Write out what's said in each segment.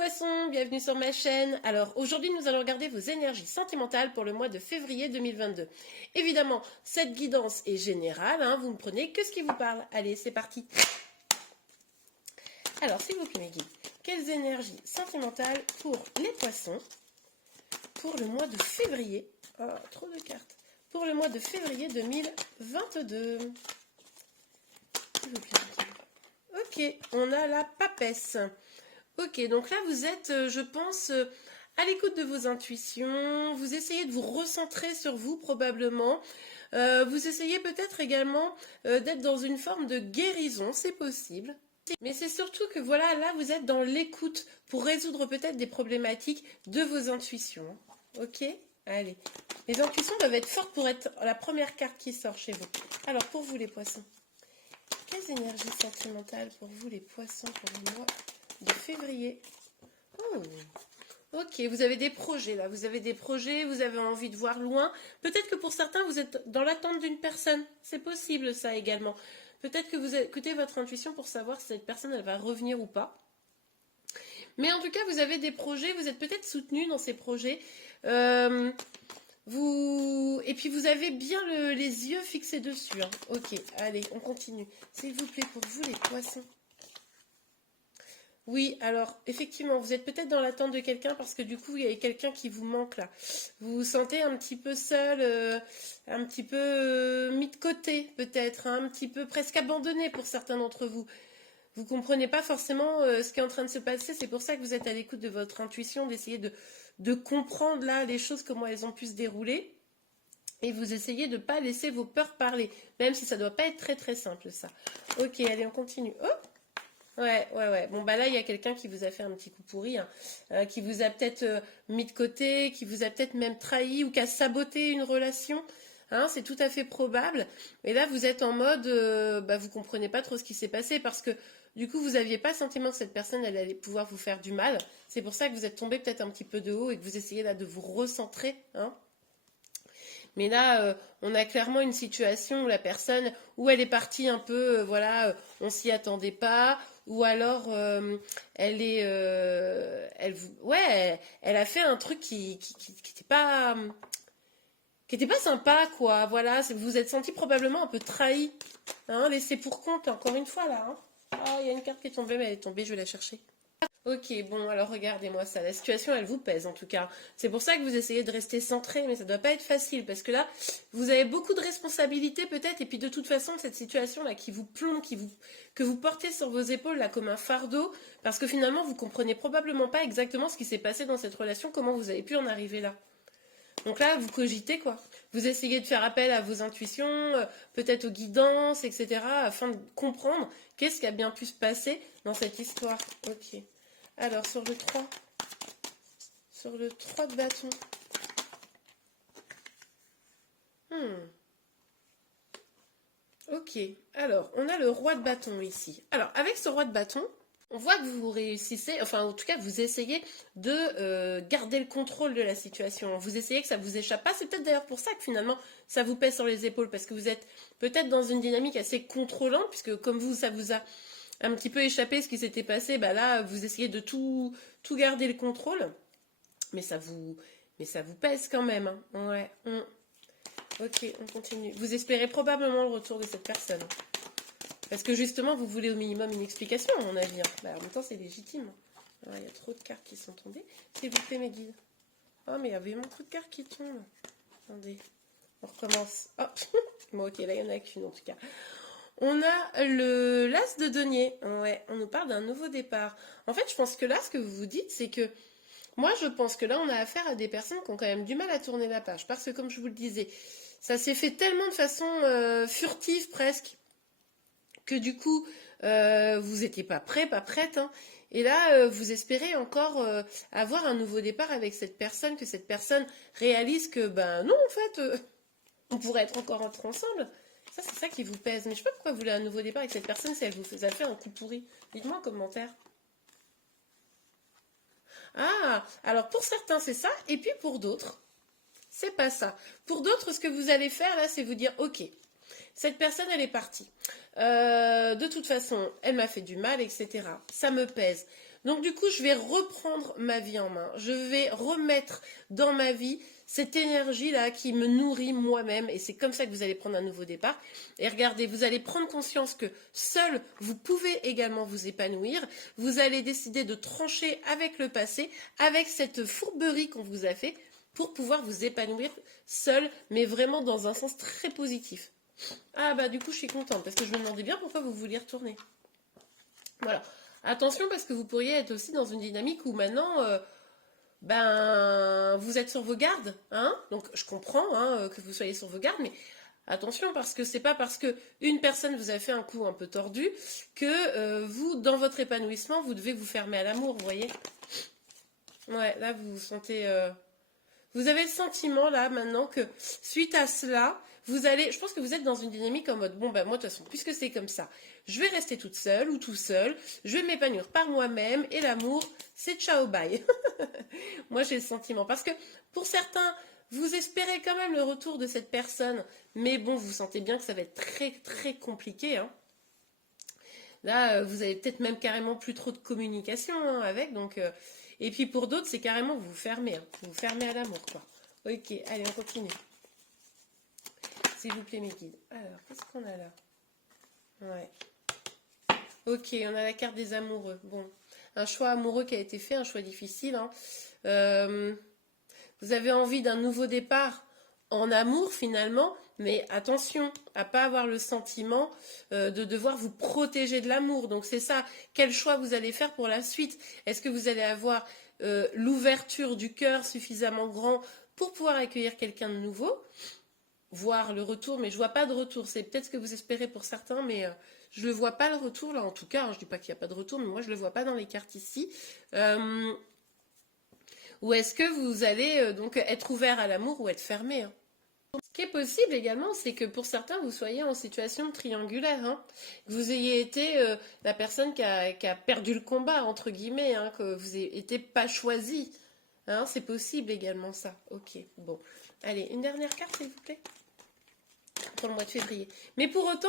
poissons, bienvenue sur ma chaîne. Alors aujourd'hui nous allons regarder vos énergies sentimentales pour le mois de février 2022. Évidemment, cette guidance est générale, hein, vous ne prenez que ce qui vous parle. Allez, c'est parti. Alors s'il vous plaît mes guides, quelles énergies sentimentales pour les poissons pour le mois de février? Oh, trop de cartes. Pour le mois de février 2022. S'il vous plaît. Ok, on a la papesse. Ok, donc là vous êtes, je pense, à l'écoute de vos intuitions. Vous essayez de vous recentrer sur vous probablement. Vous essayez peut-être également d'être dans une forme de guérison, c'est possible. Mais c'est surtout que voilà, là vous êtes dans l'écoute pour résoudre peut-être des problématiques de vos intuitions. Ok, allez. Les intuitions doivent être fortes pour être la première carte qui sort chez vous. Alors pour vous les poissons, quelles énergies sentimentales pour vous les poissons pour le mois de février? Oh. Ok, vous avez des projets là, vous avez des projets, vous avez envie de voir loin. Peut-être que pour certains, vous êtes dans l'attente d'une personne. C'est possible ça également. Peut-être que vous écoutez votre intuition pour savoir si cette personne, elle va revenir ou pas. Mais en tout cas, vous avez des projets, vous êtes peut-être soutenu dans ces projets. Et puis vous avez bien les yeux fixés dessus. Hein. Ok, allez, on continue. S'il vous plaît, pour vous les poissons. Oui, alors effectivement, vous êtes peut-être dans l'attente de quelqu'un parce que du coup, il y a quelqu'un qui vous manque là. Vous vous sentez un petit peu seul, un petit peu mis de côté peut-être, hein, un petit peu presque abandonné pour certains d'entre vous. Vous ne comprenez pas forcément ce qui est en train de se passer. C'est pour ça que vous êtes à l'écoute de votre intuition, d'essayer de comprendre là les choses, comment elles ont pu se dérouler. Et vous essayez de ne pas laisser vos peurs parler, même si ça ne doit pas être très très simple ça. Ok, allez, on continue. Oh! Ouais. Bon, bah là, il y a quelqu'un qui vous a fait un petit coup pourri, hein, qui vous a peut-être mis de côté, qui vous a peut-être même trahi ou qui a saboté une relation. Hein, c'est tout à fait probable. Et là, vous êtes en mode, vous comprenez pas trop ce qui s'est passé parce que du coup, vous n'aviez pas le sentiment que cette personne, elle allait pouvoir vous faire du mal. C'est pour ça que vous êtes tombé peut-être un petit peu de haut et que vous essayez là de vous recentrer, hein. Mais là, on a clairement une situation où la personne, où elle est partie un peu, on s'y attendait pas, ou alors elle a fait un truc qui était pas sympa, quoi. Voilà, vous vous êtes senti probablement un peu trahi, hein, laissé pour compte, encore une fois là. Hein. Ah, il y a une carte qui est tombée, mais elle est tombée, je vais la chercher. Ok, bon, alors regardez-moi ça. La situation, elle vous pèse en tout cas. C'est pour ça que vous essayez de rester centré, mais ça ne doit pas être facile parce que là, vous avez beaucoup de responsabilités peut-être, et puis de toute façon, cette situation-là qui vous plombe, que vous portez sur vos épaules là comme un fardeau, parce que finalement, vous comprenez probablement pas exactement ce qui s'est passé dans cette relation, comment vous avez pu en arriver là. Donc là, vous cogitez quoi. Vous essayez de faire appel à vos intuitions, peut-être aux guidances, etc., afin de comprendre qu'est-ce qui a bien pu se passer dans cette histoire. Ok. Alors, sur le 3 de bâton. Ok, alors, on a le roi de bâton ici. Alors, avec ce roi de bâton, on voit que vous réussissez, enfin, en tout cas, vous essayez de garder le contrôle de la situation. Vous essayez que ça vous échappe pas. C'est peut-être d'ailleurs pour ça que finalement, ça vous pèse sur les épaules, parce que vous êtes peut-être dans une dynamique assez contrôlante, puisque comme vous, ça vous a un petit peu échappé ce qui s'était passé, bah là, vous essayez de tout garder le contrôle, mais ça vous pèse quand même. Hein. Ouais. Ok, on continue. Vous espérez probablement le retour de cette personne. Parce que justement, vous voulez au minimum une explication, à mon avis. Hein. Bah, en même temps, c'est légitime. Il y a trop de cartes qui sont tombées. S'il vous plaît, mes guides. Oh, mais il y avait mon coup de cartes qui tombe. Attendez, on recommence. Oh, bon, ok, là, il n'y en a qu'une en tout cas. On a l'as de denier. Ouais, on nous parle d'un nouveau départ. En fait, je pense que là, ce que vous vous dites, c'est que moi, je pense que là, on a affaire à des personnes qui ont quand même du mal à tourner la page. Parce que, comme je vous le disais, ça s'est fait tellement de façon furtive presque, que du coup, vous n'étiez pas prêt, pas prête. Hein. Et là, vous espérez encore avoir un nouveau départ avec cette personne, que cette personne réalise que, ben non, en fait, on pourrait être encore ensemble. Ça, c'est ça qui vous pèse. Mais je ne sais pas pourquoi vous voulez un nouveau départ avec cette personne si elle vous a fait un coup pourri. Dites-moi en commentaire. Ah, alors pour certains, c'est ça. Et puis pour d'autres, c'est pas ça. Pour d'autres, ce que vous allez faire là, c'est vous dire, ok, cette personne, elle est partie. De toute façon, elle m'a fait du mal, etc. Ça me pèse. Donc du coup, je vais reprendre ma vie en main. Je vais remettre dans ma vie cette énergie-là qui me nourrit moi-même. Et c'est comme ça que vous allez prendre un nouveau départ. Et regardez, vous allez prendre conscience que seul, vous pouvez également vous épanouir. Vous allez décider de trancher avec le passé, avec cette fourberie qu'on vous a fait, pour pouvoir vous épanouir seul, mais vraiment dans un sens très positif. Ah bah du coup, je suis contente, parce que je me demandais bien pourquoi vous vouliez retourner. Voilà. Attention parce que vous pourriez être aussi dans une dynamique où maintenant, vous êtes sur vos gardes, hein. Donc je comprends que vous soyez sur vos gardes, mais attention parce que c'est pas parce que une personne vous a fait un coup un peu tordu que vous, dans votre épanouissement, vous devez vous fermer à l'amour, vous voyez. Ouais, là vous vous sentez, vous avez le sentiment là maintenant que suite à cela, vous allez, je pense que vous êtes dans une dynamique en mode bon ben moi de toute façon puisque c'est comme ça, je vais rester toute seule ou tout seul, je vais m'épanouir par moi-même et l'amour c'est ciao bye. Moi j'ai le sentiment parce que pour certains vous espérez quand même le retour de cette personne, mais bon vous sentez bien que ça va être très très compliqué hein. Là vous avez peut-être même carrément plus trop de communication hein, avec donc et puis pour d'autres c'est carrément vous vous fermez hein. Vous vous fermez à l'amour quoi. Ok allez on continue. S'il vous plaît mes guides. Alors qu'est-ce qu'on a là? Ouais. Ok, on a la carte des amoureux. Bon, un choix amoureux qui a été fait, un choix difficile. Hein. Vous avez envie d'un nouveau départ en amour finalement, mais attention à pas avoir le sentiment de devoir vous protéger de l'amour. Donc c'est ça, quel choix vous allez faire pour la suite? Est-ce que vous allez avoir l'ouverture du cœur suffisamment grand pour pouvoir accueillir quelqu'un de nouveau? Voir le retour, mais je vois pas de retour. C'est peut-être ce que vous espérez pour certains, mais je ne vois pas le retour là en tout cas. Hein, je dis pas qu'il n'y a pas de retour, mais moi je le vois pas dans les cartes ici. Ou est-ce que vous allez donc être ouvert à l'amour ou être fermé hein. Ce qui est possible également, c'est que pour certains, vous soyez en situation triangulaire, hein, que vous ayez été la personne qui a perdu le combat, entre guillemets, hein, que vous n'ayez été pas choisi. Hein, c'est possible également ça. Ok, bon. Allez, une dernière carte, s'il vous plaît pour le mois de février. Mais pour autant,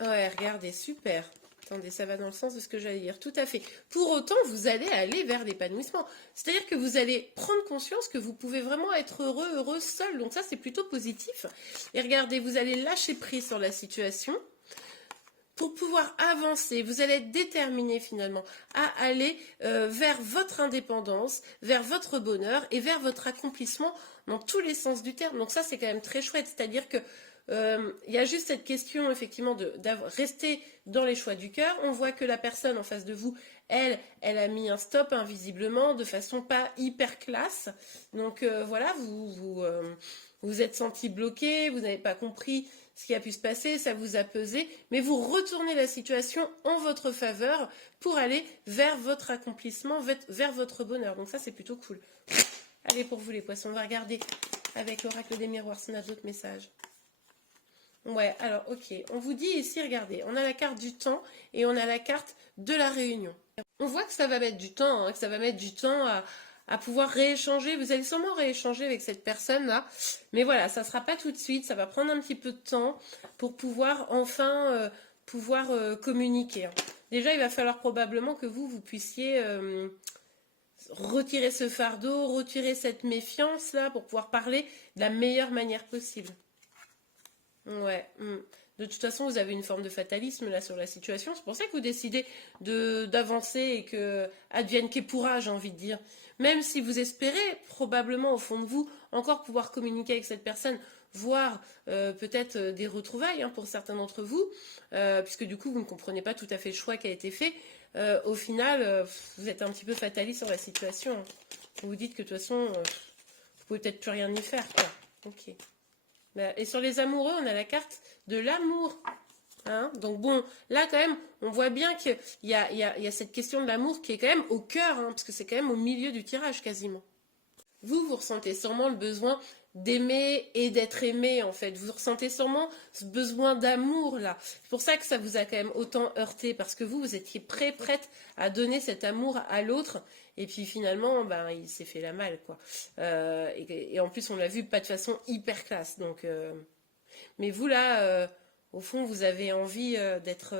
ouais, regardez, super. Attendez, ça va dans le sens de ce que j'allais dire. Tout à fait. Pour autant, vous allez aller vers l'épanouissement. C'est-à-dire que vous allez prendre conscience que vous pouvez vraiment être heureux, heureuse seul. Donc ça, c'est plutôt positif. Et regardez, vous allez lâcher prise sur la situation pour pouvoir avancer. Vous allez être déterminé finalement à aller vers votre indépendance, vers votre bonheur et vers votre accomplissement dans tous les sens du terme. Donc ça, c'est quand même très chouette. C'est-à-dire que il y a juste cette question effectivement de rester dans les choix du cœur. On voit que la personne en face de vous, elle a mis un stop invisiblement de façon pas hyper classe. Donc voilà, vous êtes senti bloqué, vous n'avez pas compris ce qui a pu se passer, ça vous a pesé, mais vous retournez la situation en votre faveur pour aller vers votre accomplissement, vers votre bonheur. Donc ça, c'est plutôt cool. Allez, pour vous les poissons, on va regarder avec l'oracle des miroirs si on a d'autres messages. Ouais, alors ok, on vous dit ici, regardez, on a la carte du temps et on a la carte de la réunion. On voit que ça va mettre du temps, hein, que ça va mettre du temps à pouvoir rééchanger. Vous allez sûrement rééchanger avec cette personne-là, mais voilà, ça ne sera pas tout de suite, ça va prendre un petit peu de temps pour pouvoir enfin communiquer. Hein. Déjà, il va falloir probablement que vous puissiez retirer ce fardeau, retirer cette méfiance-là pour pouvoir parler de la meilleure manière possible. Ouais. De toute façon, vous avez une forme de fatalisme là sur la situation. C'est pour ça que vous décidez d'avancer et que advienne que pourra, j'ai envie de dire. Même si vous espérez probablement au fond de vous encore pouvoir communiquer avec cette personne, voire peut-être des retrouvailles hein, pour certains d'entre vous, puisque du coup vous ne comprenez pas tout à fait le choix qui a été fait. Au final, vous êtes un petit peu fataliste sur la situation. Hein. Vous vous dites que de toute façon, vous pouvez peut-être plus rien y faire. Quoi. Ok. Et sur les amoureux, on a la carte de l'amour. Hein donc bon, là quand même, on voit bien qu'il y a cette question de l'amour qui est quand même au cœur, hein, parce que c'est quand même au milieu du tirage quasiment. Vous ressentez sûrement le besoin d'aimer et d'être aimé en fait. Vous ressentez sûrement ce besoin d'amour là. C'est pour ça que ça vous a quand même autant heurté, parce que vous étiez prête à donner cet amour à l'autre. Et puis finalement, il s'est fait la malle, quoi. Et en plus, on l'a vu pas de façon hyper classe. Donc, mais vous là, au fond, vous avez envie d'être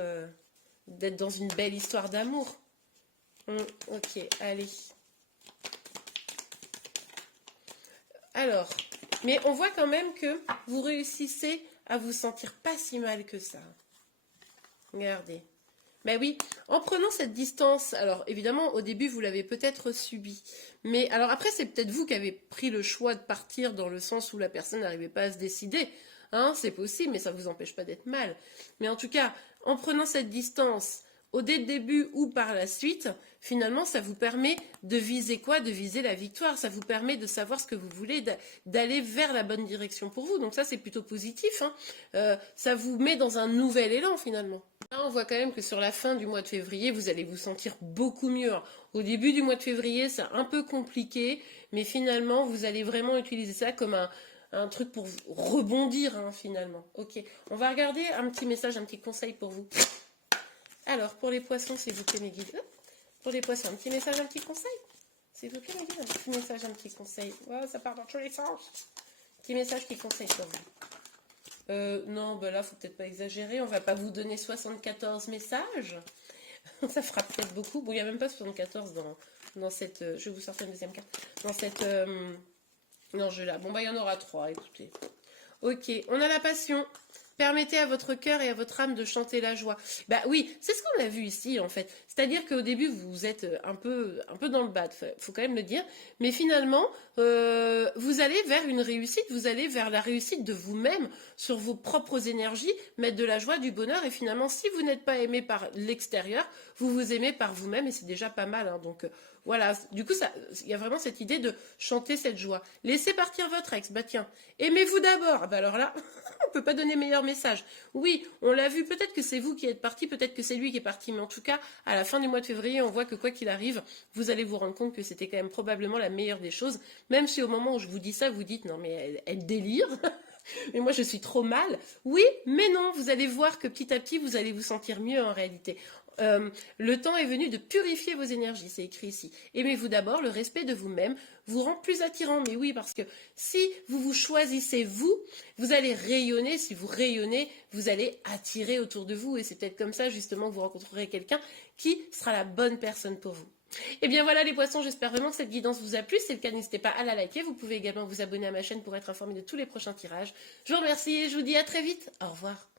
dans une belle histoire d'amour. Ok, allez. Alors, mais on voit quand même que vous réussissez à vous sentir pas si mal que ça. Regardez. Ben oui, en prenant cette distance, alors évidemment au début vous l'avez peut-être subi, mais alors après c'est peut-être vous qui avez pris le choix de partir dans le sens où la personne n'arrivait pas à se décider, hein, c'est possible, mais ça ne vous empêche pas d'être mal. Mais en tout cas, en prenant cette distance, dès le début ou par la suite, finalement ça vous permet de viser quoi? De viser la victoire, ça vous permet de savoir ce que vous voulez, d'aller vers la bonne direction pour vous, donc ça c'est plutôt positif, hein. Ça vous met dans un nouvel élan finalement. Là, on voit quand même que sur la fin du mois de février, vous allez vous sentir beaucoup mieux. Au début du mois de février, c'est un peu compliqué, mais finalement, vous allez vraiment utiliser ça comme un truc pour rebondir, hein, finalement. Ok, on va regarder un petit message, un petit conseil pour vous. Alors, pour les poissons, s'il vous plaît, mes guides. Pour les poissons, un petit message, un petit conseil. S'il vous plaît, mes guides, un petit message, un petit conseil. Oh, ça part dans tous les sens. Petit message qui conseille pour vous. Non, ben là, faut peut-être pas exagérer. On va pas vous donner 74 messages. Ça fera peut-être beaucoup. Bon, il n'y a même pas 74 dans cette... je vais vous sortir une deuxième carte. Dans cette... non, je là. Bon, bah, il y en aura 3, écoutez. Ok, on a la passion. Permettez à votre cœur et à votre âme de chanter la joie. Bah oui, c'est ce qu'on a vu ici en fait. C'est-à-dire qu'au début vous êtes un peu dans le bad, faut quand même le dire. Mais finalement, vous allez vers une réussite, vous allez vers la réussite de vous-même sur vos propres énergies, mettre de la joie, du bonheur. Et finalement, si vous n'êtes pas aimé par l'extérieur, vous vous aimez par vous-même et c'est déjà pas mal. Hein. Donc voilà, du coup, il y a vraiment cette idée de chanter cette joie. Laissez partir votre ex, bah tiens, aimez-vous d'abord. Bah alors là, on ne peut pas donner meilleur message. Oui, on l'a vu, peut-être que c'est vous qui êtes parti, peut-être que c'est lui qui est parti, mais en tout cas, à la fin du mois de février, on voit que quoi qu'il arrive, vous allez vous rendre compte que c'était quand même probablement la meilleure des choses, même si au moment où je vous dis ça, vous dites, non mais elle délire, mais moi je suis trop mal. Oui, mais non, vous allez voir que petit à petit, vous allez vous sentir mieux en réalité. Le temps est venu de purifier vos énergies, c'est écrit ici. Aimez-vous d'abord, le respect de vous-même vous rend plus attirant. Mais oui, parce que si vous vous choisissez vous allez rayonner. Si vous rayonnez, vous allez attirer autour de vous. Et c'est peut-être comme ça justement que vous rencontrerez quelqu'un qui sera la bonne personne pour vous. Et bien voilà les poissons, j'espère vraiment que cette guidance vous a plu. Si c'est le cas, n'hésitez pas à la liker. Vous pouvez également vous abonner à ma chaîne pour être informé de tous les prochains tirages. Je vous remercie et je vous dis à très vite. Au revoir.